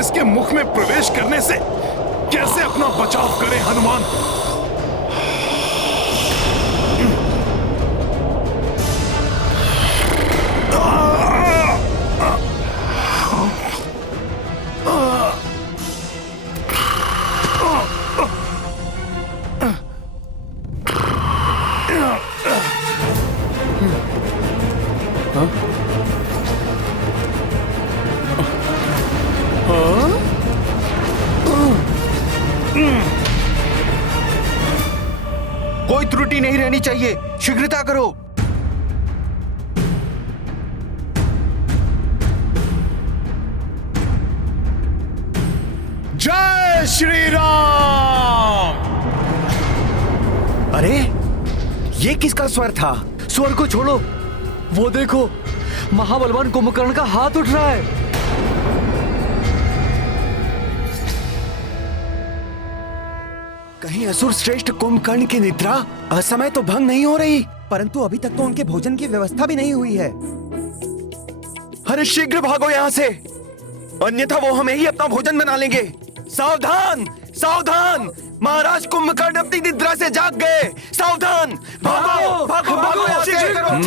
इसके मुख में प्रवेश करने से कैसे अपना बचाव करें हनुमान? कोई त्रुटि नहीं रहनी चाहिए, शीघ्रता करो। जय श्री राम। अरे ये किसका स्वर था? स्वर को छोड़ो, वो देखो महाबलवान कुंभकर्ण का हाथ उठ रहा है। कहीं असुर श्रेष्ठ कुंभकर्ण की निद्रा असमय तो भंग नहीं हो रही? परंतु अभी तक तो उनके भोजन की व्यवस्था भी नहीं हुई है। अरे शीघ्र भागो यहाँ से, अन्यथा वो हमें ही अपना भोजन बना लेंगे। सावधान सावधान, महाराज कुंभकर्ण अपनी निद्रा से जाग गए। सावधान, भागो भागो भागो, चलो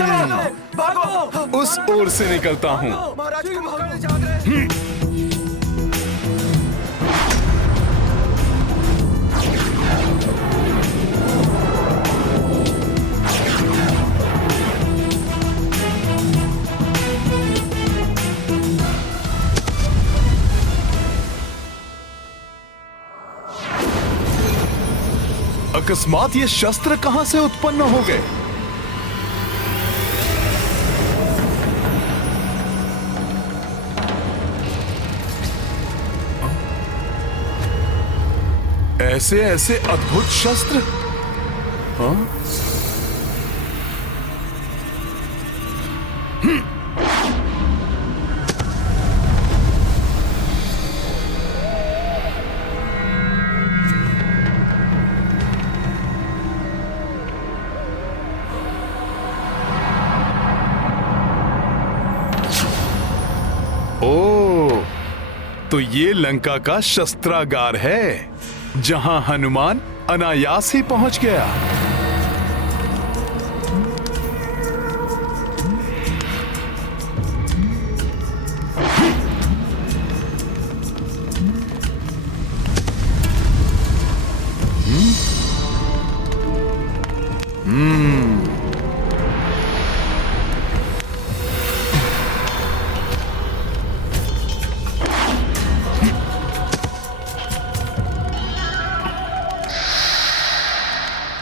भागो। उस ओर से निकलता हूँ। महाराज कुंभकर्ण जाग रहे हैं। अकस्मात ये शस्त्र कहां से उत्पन्न हो गए? ऐसे ऐसे अद्भुत शस्त्र? हाँ? तो ये लंका का शस्त्रागार है, जहां हनुमान अनायास ही पहुंच गया।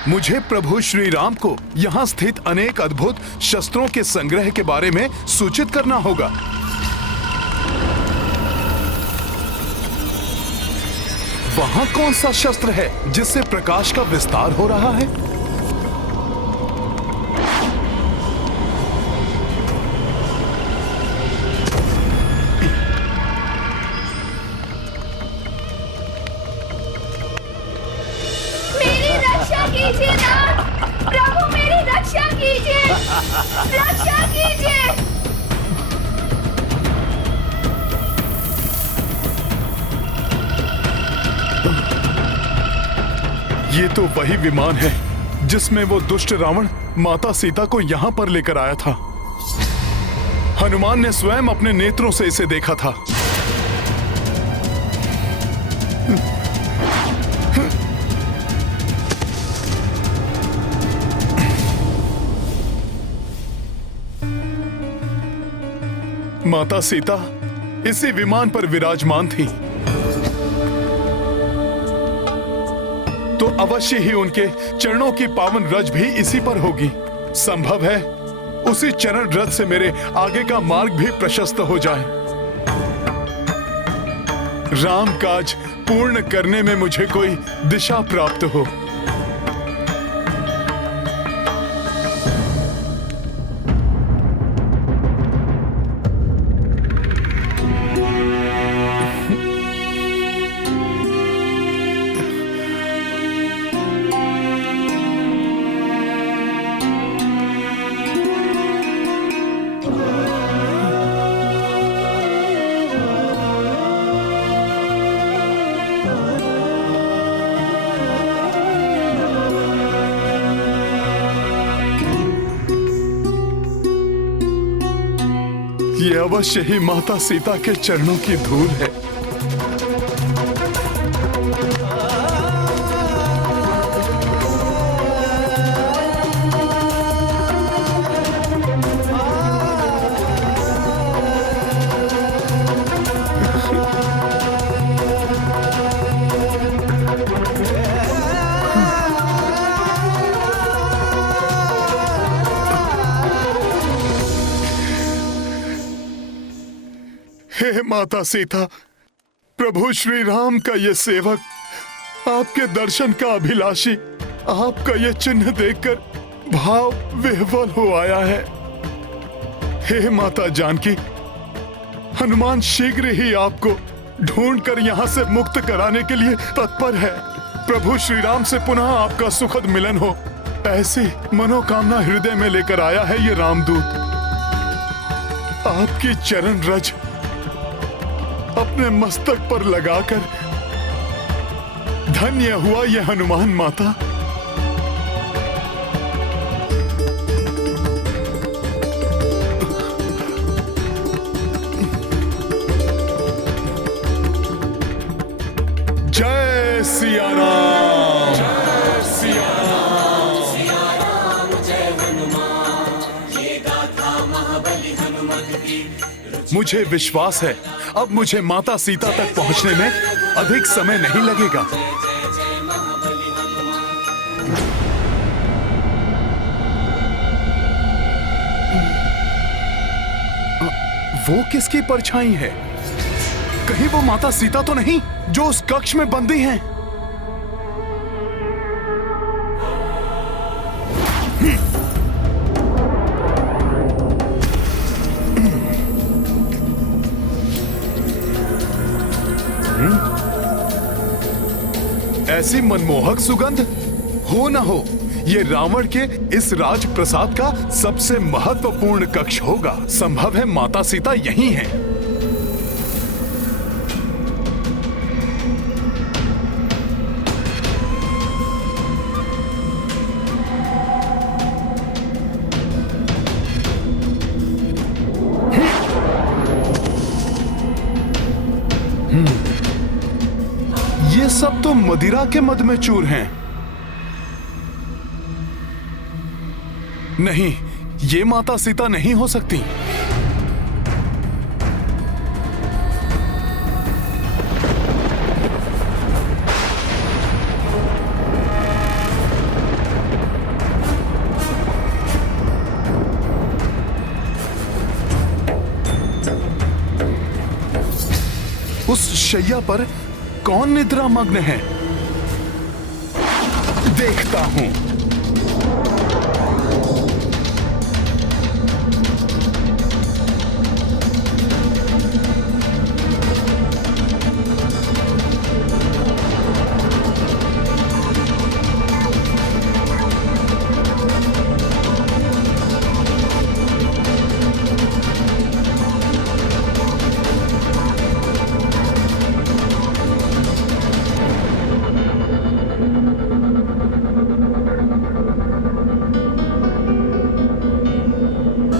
मुझे प्रभु श्री राम को यहाँ स्थित अनेक अद्भुत शस्त्रों के संग्रह के बारे में सूचित करना होगा। वहाँ कौन सा शस्त्र है जिससे प्रकाश का विस्तार हो रहा है? कीजिए नाथ, प्रभु मेरी रक्षा कीजिए, रक्षा कीजिए। ये तो वही विमान है जिसमें वो दुष्ट रावण माता सीता को यहाँ पर लेकर आया था। हनुमान ने स्वयं अपने नेत्रों से इसे देखा था। माता सीता इसी विमान पर विराजमान थी, तो अवश्य ही उनके चरणों की पावन रज भी इसी पर होगी। संभव है उसी चरण रज से मेरे आगे का मार्ग भी प्रशस्त हो जाए। राम काज पूर्ण करने में मुझे कोई दिशा प्राप्त हो। अवश्य ही माता सीता के चरणों की धूल है। हे माता सीता, प्रभु श्री राम का ये सेवक, आपके दर्शन का अभिलाषी, आपका ये चिन्ह देखकर भाव विह्वल हो आया है। हे माता जानकी, हनुमान शीघ्र ही आपको ढूंढकर यहाँ से मुक्त कराने के लिए तत्पर है। प्रभु श्री राम से पुनः आपका सुखद मिलन हो, ऐसी मनोकामना हृदय में लेकर आया है ये रामदूत। आपकी चरण रज अपने मस्तक पर लगाकर धन्य हुआ यह हनुमान माता। जय सिया राम, जय सिया राम, सिया राम जय हनुमान, ये गाथा महाबली हनुमत की। मुझे विश्वास है अब मुझे माता सीता तक पहुंचने में अधिक समय नहीं लगेगा। वो किसकी परछाई है? कहीं वो माता सीता तो नहीं जो उस कक्ष में बंदी हैं? ऐसी मनमोहक सुगंध हो न हो, ये रावण के इस राजप्रसाद का सबसे महत्वपूर्ण कक्ष होगा। संभव है माता सीता यहीं हैं। ये सब तो मदिरा के मद में चूर हैं। नहीं, ये माता सीता नहीं हो सकती। उस शैया पर कौन निद्रा मग्न है? देखता हूं।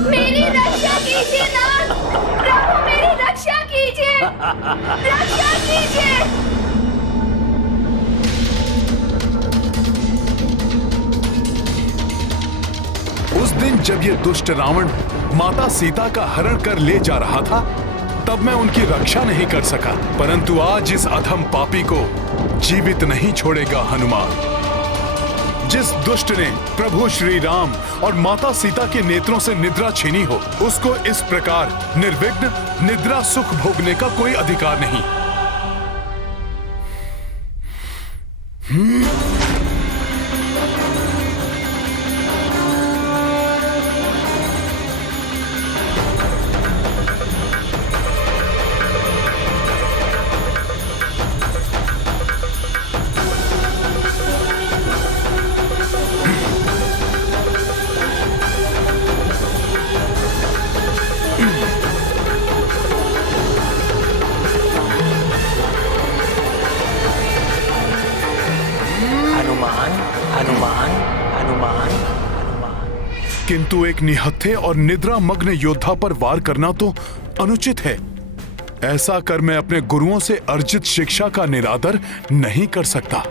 मेरी रक्षा कीजिए नाथ, प्रभु मेरी रक्षा कीजिए, रक्षा कीजिए। उस दिन जब ये दुष्ट रावण माता सीता का हरण कर ले जा रहा था, तब मैं उनकी रक्षा नहीं कर सका, परंतु आज इस अधम पापी को जीवित नहीं छोड़ेगा हनुमान। जिस दुष्ट ने प्रभु श्री राम और माता सीता के नेत्रों से निद्रा छीनी हो, उसको इस प्रकार निर्विघ्न निद्रा सुख भोगने का कोई अधिकार नहीं। हनुमान हनुमान हनुमान हनुमान। किंतु एक निहत्थे और निद्रा मग्न योद्धा पर वार करना तो अनुचित है। ऐसा कर मैं अपने गुरुओं से अर्जित शिक्षा का निरादर नहीं कर सकता।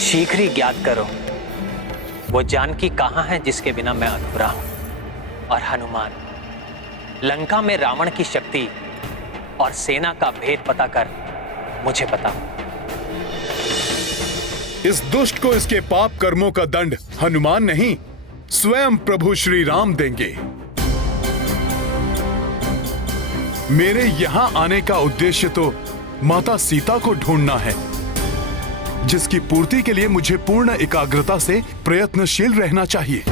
शीघ्र ही ज्ञात करो वो जानकी कहाँ है जिसके बिना मैं अधूरा हूं। और हनुमान, लंका में रावण की शक्ति और सेना का भेद पता कर मुझे बताओ। इस दुष्ट को इसके पाप कर्मों का दंड हनुमान नहीं, स्वयं प्रभु श्री राम देंगे। मेरे यहां आने का उद्देश्य तो माता सीता को ढूंढना है, जिसकी पूर्ति के लिए मुझे पूर्ण एकाग्रता से प्रयत्नशील रहना चाहिए।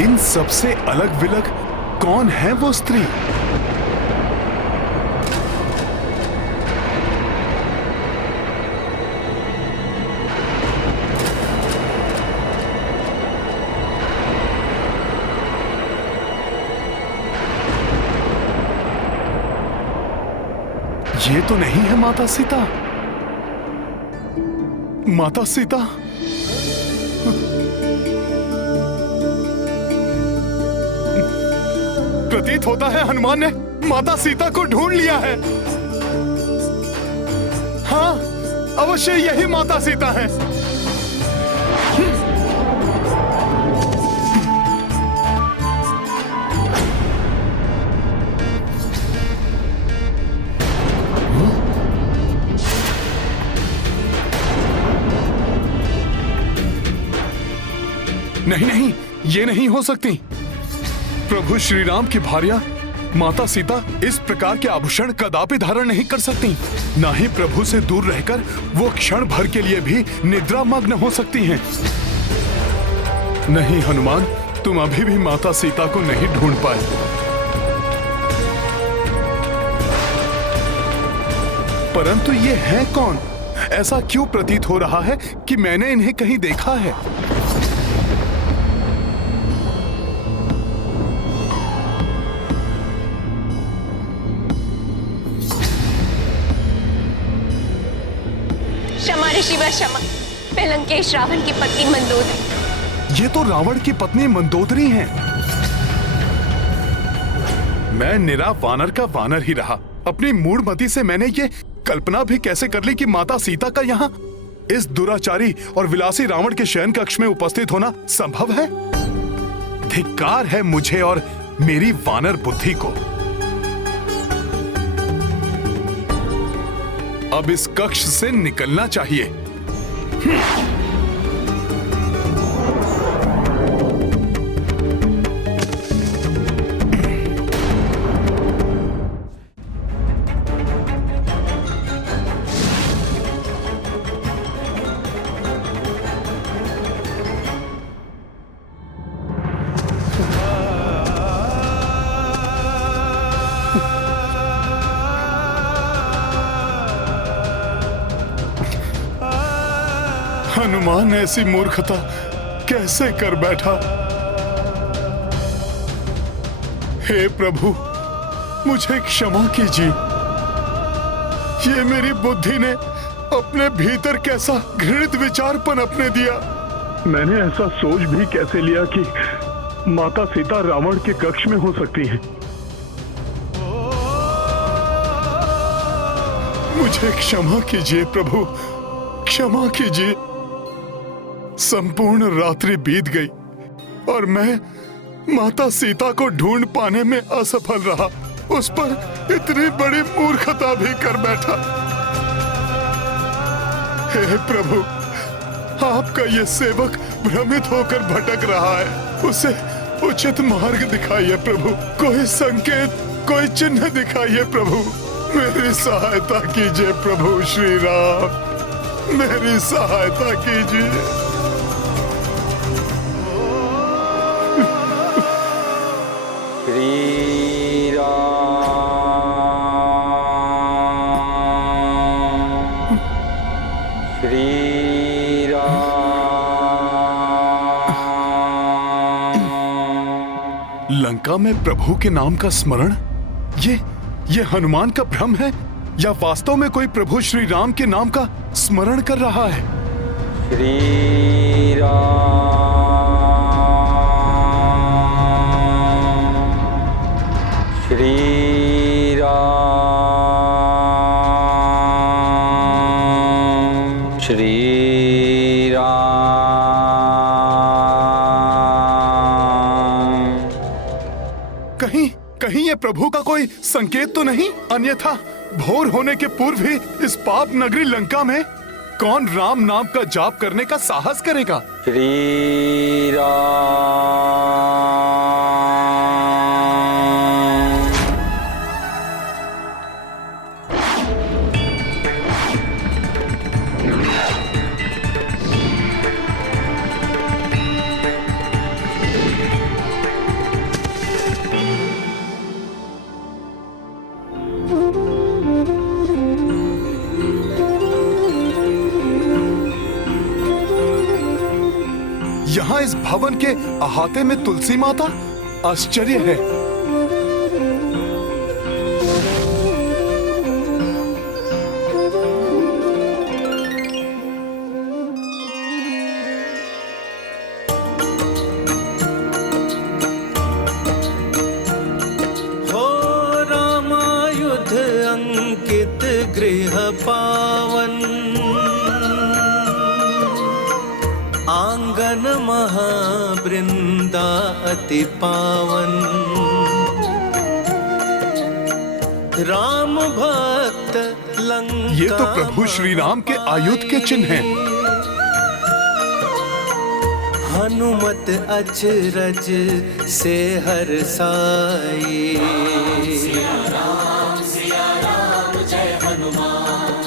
इन सबसे अलग विलग कौन है वो स्त्री? ये तो नहीं है माता सीता। माता सीता, प्रतीत होता है हनुमान ने माता सीता को ढूंढ लिया है। हाँ, अवश्य यही माता सीता है। नहीं नहीं, ये नहीं हो सकती। प्रभु श्री राम की भार्या माता सीता इस प्रकार के आभूषण कदापि धारण नहीं कर सकती। ना ही प्रभु से दूर रहकर वो क्षण भर के लिए भी निद्रा मग्न हो सकती हैं। नहीं हनुमान, तुम अभी भी माता सीता को नहीं ढूंढ पाए। परंतु ये हैं कौन? ऐसा क्यों प्रतीत हो रहा है कि मैंने इन्हें कहीं देखा है? क्षमा ऋषिवर क्षमा, मैं लंकेश रावण की पत्नी मंदोदरी। ये तो रावण की पत्नी मंदोदरी हैं। मैं निरा वानर का वानर ही रहा। अपनी मूढ़मति से मैंने ये कल्पना भी कैसे कर ली कि माता सीता का यहाँ इस दुराचारी और विलासी रावण के शयन कक्ष में उपस्थित होना संभव है। धिक्कार है मुझे और मेरी वानर बुद्धि को। अब इस कक्ष से निकलना चाहिए। हनुमान ऐसी मूर्खता कैसे कर बैठा? हे प्रभु, मुझे क्षमा कीजिए। ये मेरी बुद्धि ने अपने भीतर कैसा घृणित विचार पनपने दिया। मैंने ऐसा सोच भी कैसे लिया कि माता सीता रावण के कक्ष में हो सकती हैं। मुझे क्षमा कीजिए प्रभु, क्षमा कीजिए। संपूर्ण रात्रि बीत गई और मैं माता सीता को ढूंढ पाने में असफल रहा। उस पर इतनी बड़ी मूर्खता भी कर बैठा। हे प्रभु, आपका ये सेवक भ्रमित होकर भटक रहा है। उसे उचित मार्ग दिखाइए प्रभु। कोई संकेत, कोई चिन्ह दिखाइए प्रभु। मेरी सहायता कीजिए प्रभु श्री राम, मेरी सहायता कीजिए। श्री राम, श्री राम। लंका में प्रभु के नाम का स्मरण, ये हनुमान का भ्रम है या वास्तव में कोई प्रभु श्री राम के नाम का स्मरण कर रहा है? श्री राम, श्री राम, श्री राम। कहीं ये प्रभु का कोई संकेत तो नहीं? अन्यथा भोर होने के पूर्व ही इस पाप नगरी लंका में कौन राम नाम का जाप करने का साहस करेगा? श्री राम। यहाँ इस भवन के अहाते में तुलसी माता? आश्चर्य है। हो रामायुध अंकित गृह पावन, आंगन महावृंदा अति पावन। राम भक्त लंका, ये तो प्रभु श्री राम के आयुध के चिन्ह हैं। हनुमत अचरज से हर्षाई। सिया राम जय हनुमान,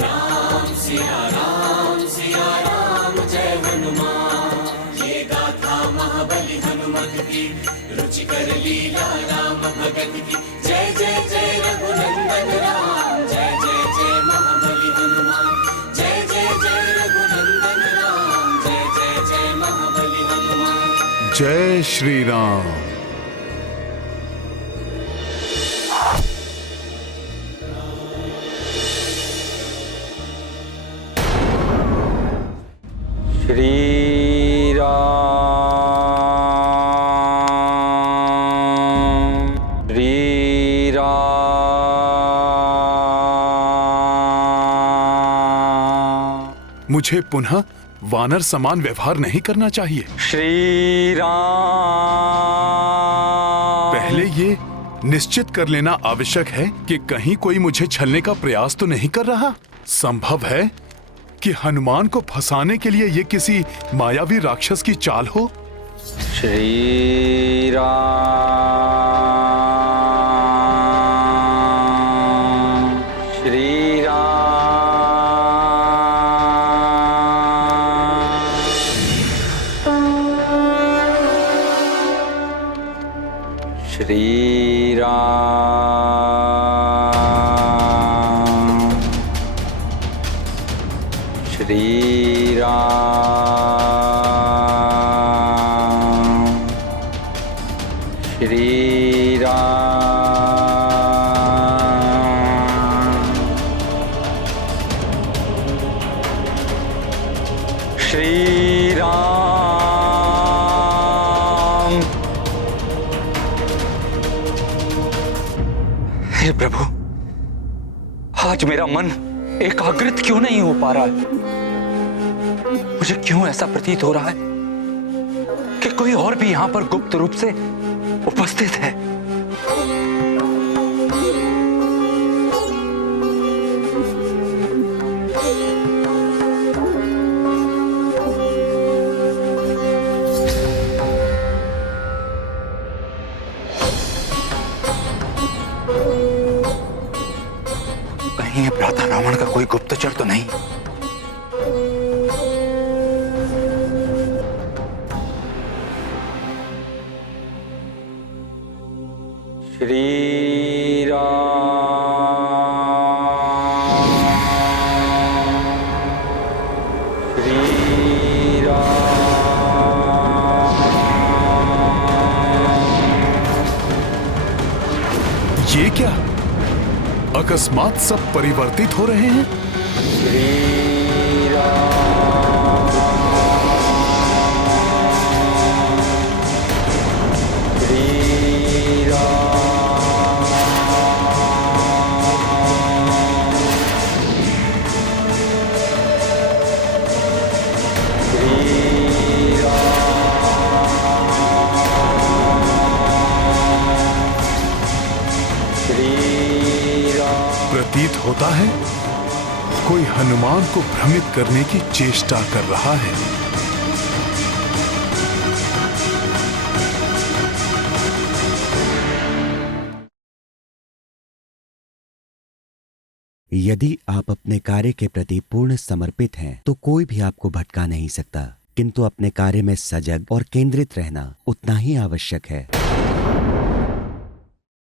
राम सिया राम जय हनुमान। ये गाथा महाबली हनुमत की, रुचिकर लीला राम भगत की। जय जय जय रघुनंदन राम, जय जय जय महाबली हनुमान। जय जय जय रघुनंदन राम, जय जय जय महाबली हनुमान। जय श्री राम। श्री राम, श्री राम। मुझे पुनः वानर समान व्यवहार नहीं करना चाहिए। श्री राम। पहले ये निश्चित कर लेना आवश्यक है कि कहीं कोई मुझे छलने का प्रयास तो नहीं कर रहा। संभव है कि हनुमान को फंसाने के लिए ये किसी मायावी राक्षस की चाल हो। श्री राम, श्री राम, श्री राम, श्री राम, श्री राम, श्री राम। हे प्रभु, आज मेरा मन एकाग्रित क्यों नहीं हो पा रहा है? मुझे क्यों ऐसा प्रतीत हो रहा है कि कोई और भी यहां पर गुप्त रूप से उपस्थित है? कहीं ये भ्राता रावण का कोई गुप्तचर तो नहीं? श्री राम, श्री राम, ये क्या? अकस्मात सब परिवर्तित हो रहे हैं। प्रतीत होता है कोई हनुमान को भ्रमित करने की चेष्टा कर रहा है। यदि आप अपने कार्य के प्रति पूर्ण समर्पित हैं, तो कोई भी आपको भटका नहीं सकता, किंतु अपने कार्य में सजग और केंद्रित रहना उतना ही आवश्यक है।